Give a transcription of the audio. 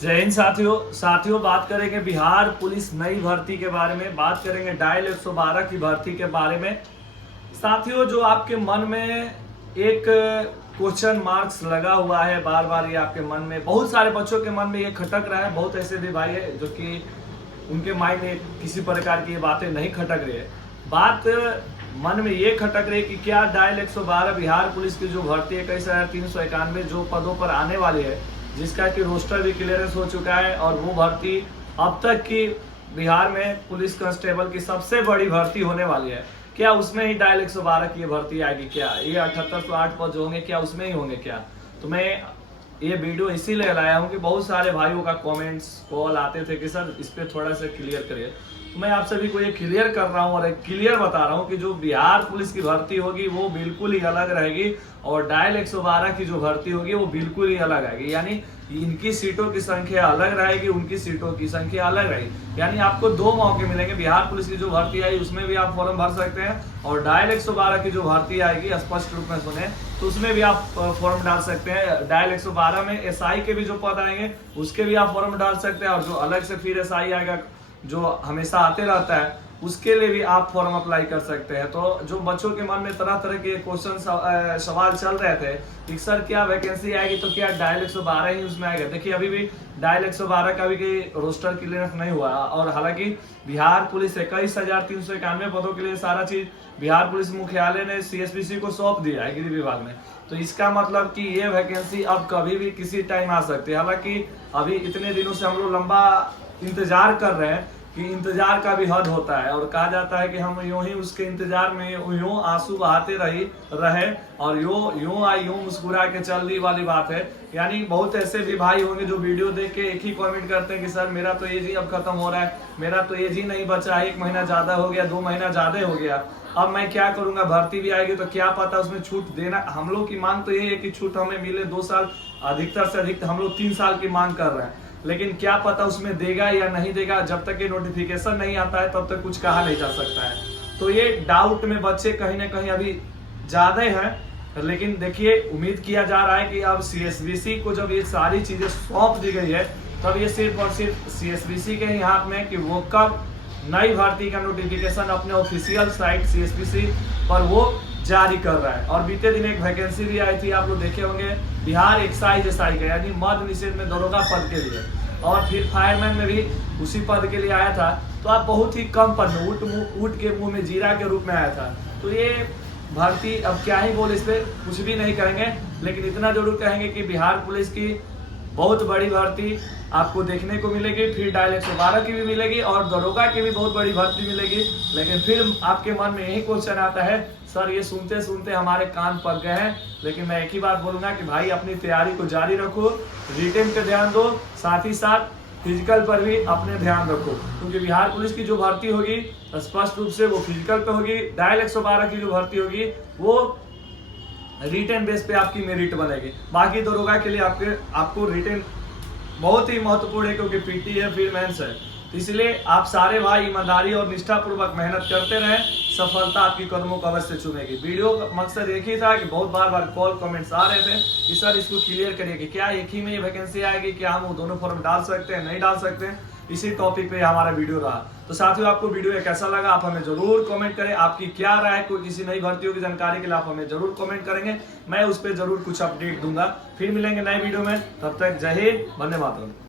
जय हिंद साथियों बात करेंगे बिहार पुलिस नई भर्ती के बारे में। बात करेंगे डायल 112 की भर्ती के बारे में। साथियों, जो आपके मन में एक क्वेश्चन मार्क्स लगा हुआ है, बार बार ये आपके मन में, बहुत सारे बच्चों के मन में ये खटक रहा है। बहुत ऐसे भी भाई है जो कि उनके माइंड में किसी प्रकार की ये बातें नहीं खटक रही है। बात मन में ये खटक रही है कि क्या डायल 112 बिहार पुलिस की जो भर्ती है 21,391 जो पदों पर आने वाली है, जिसका कि रोस्टर भी क्लियरेंस हो चुका है, और वो भर्ती अब तक की बिहार में पुलिस कांस्टेबल की सबसे बड़ी भर्ती होने वाली है। क्या उसमें ही डायल 112 की भर्ती आएगी? क्या ये 7808 पद जो होंगे क्या उसमें ही होंगे क्या? तो मैं ये वीडियो इसीलिए लाया हूँ कि बहुत सारे भाइयों का कमेंट्स कॉल आते थे कि सर इस पर थोड़ा सा क्लियर करिए। तो मैं आप सभी को ये क्लियर कर रहा हूँ और एक क्लियर बता रहा हूँ कि जो बिहार पुलिस की भर्ती होगी वो बिल्कुल ही अलग रहेगी, और डायल 112 की जो भर्ती होगी वो बिल्कुल ही अलग आएगी। यानी इनकी सीटों की संख्या अलग रहेगी, उनकी सीटों की संख्या अलग रहेगी। यानी आपको दो मौके मिलेंगे। बिहार पुलिस की जो भर्ती आई उसमें भी आप फॉर्म भर सकते हैं, और डायल 112 की जो भर्ती आएगी स्पष्ट रूप में सुने तो उसमें भी आप फॉर्म डाल सकते हैं। डायल 112 में एसआई के भी जो पद आएंगे उसके भी आप फॉर्म डाल सकते हैं, और जो अलग से फिर एसआई आएगा जो हमेशा आते रहता है उसके लिए भी आप फॉर्म अप्लाई कर सकते हैं। तो जो बच्चों के मन में तरह तरह के क्वेश्चन सवाल चल रहे थे कि सर क्या वैकेंसी आएगी तो क्या डायल 112 ही उसमें आएगा? देखिए, अभी भी डायल 112 का भी रोस्टर क्लियरेंस नहीं हुआ, और हालांकि बिहार पुलिस 21,391 पदों के लिए सारा चीज बिहार पुलिस मुख्यालय ने सीएसपीसी को सौंप दिया है गृह विभाग में। तो इसका मतलब कि ये वैकेंसी अब कभी भी किसी टाइम आ सकती है। हालांकि अभी इतने दिनों से हम लोग लंबा इंतजार कर रहे हैं कि इंतजार का भी हद होता है, और कहा जाता है कि हम यूं ही उसके इंतजार में यूं आंसू बहाते रहे और यूं मुस्कुरा के चल दी वाली बात है। यानी बहुत ऐसे भी भाई होंगे जो वीडियो देख के एक ही कमेंट करते हैं कि सर मेरा तो एज ही अब खत्म हो रहा है, मेरा तो एज ही नहीं बचा है, 1 महीना ज्यादा हो गया, 2 महीना ज्यादा हो गया, अब मैं क्या करूंगा? भर्ती भी आएगी तो क्या पता उसमें छूट देना। हम लोग की मांग तो ये है कि छूट हमें मिले 2 साल, अधिकतर से अधिक हम लोग 3 साल की मांग कर रहे हैं, लेकिन क्या पता उसमें देगा या नहीं देगा। जब तक ये नोटिफिकेशन नहीं आता है तब तक कुछ कहा नहीं जा सकता है। तो ये डाउट में बच्चे कहीं ना कहीं अभी ज्यादा हैं, लेकिन देखिए उम्मीद किया जा रहा है कि अब सीएसबीसी को जब ये सारी चीजें सौंप दी गई है तब ये सिर्फ और सिर्फ सीएसबीसी के ही हाथ में कि वो कब नई भर्ती का नोटिफिकेशन अपने ऑफिशियल साइट सीएसबीसी पर वो जारी कर रहा है। और बीते दिन एक वैकेंसी भी आई थी, आप लोग देखे होंगे, बिहार एक्साइज एसआई का, यानी मद्य निषेध में दरोगा पद के लिए, और फिर फायरमैन में भी उसी पद के लिए आया था। तो आप बहुत ही कम पद में ऊँट के मुंह में जीरा के रूप में आया था। तो ये भर्ती अब क्या ही बोले, इस पर कुछ भी नहीं कहेंगे, लेकिन इतना जरूर कहेंगे कि बिहार पुलिस की बहुत बड़ी भर्ती आपको देखने को मिलेगी। फिर डायल 112 की भी मिलेगी और दरोगा की भी बहुत बड़ी भर्ती मिलेगी। लेकिन फिर आपके मन में यही क्वेश्चन आता है, सर ये सुनते सुनते हमारे कान पक गए हैं। लेकिन मैं एक ही बात बोलूंगा कि भाई अपनी तैयारी को जारी रखो, रिटेन पे ध्यान दो, साथ ही साथ फिजिकल पर भी अपने ध्यान रखो, क्योंकि बिहार पुलिस की जो भर्ती होगी स्पष्ट रूप से वो फिजिकल पे होगी। डायल 112 की जो भर्ती होगी वो रिटेन बेस पे आपकी मेरिट बनेगी। बाकी दरोगा के लिए आपको रिटेन बहुत ही महत्वपूर्ण है, क्योंकि पीटी है फिर मेंस है। तो इसलिए आप सारे भाई ईमानदारी और निष्ठापूर्वक मेहनत करते रहें, सफलता आपकी कदमों को अवश्य चुमेगी। वीडियो का मकसद एक ही था कि बहुत बार कॉल कमेंट्स आ रहे थे कि सर इसको क्लियर करिए कि क्या एक ही में ये वैकेंसी आएगी, क्या हम वो दोनों फॉर्म डाल सकते हैं, नहीं डाल सकते हैं। इसी टॉपिक पे हमारा वीडियो रहा। तो साथियों, आपको वीडियो कैसा लगा आप हमें जरूर कमेंट करें। आपकी क्या राय है, कोई किसी नई भर्तियों की जानकारी के लिए आप हमें जरूर कमेंट करेंगे, मैं उस पर जरूर कुछ अपडेट दूंगा। फिर मिलेंगे नए वीडियो में, तब तक जय हिंद, वंदे मातरम।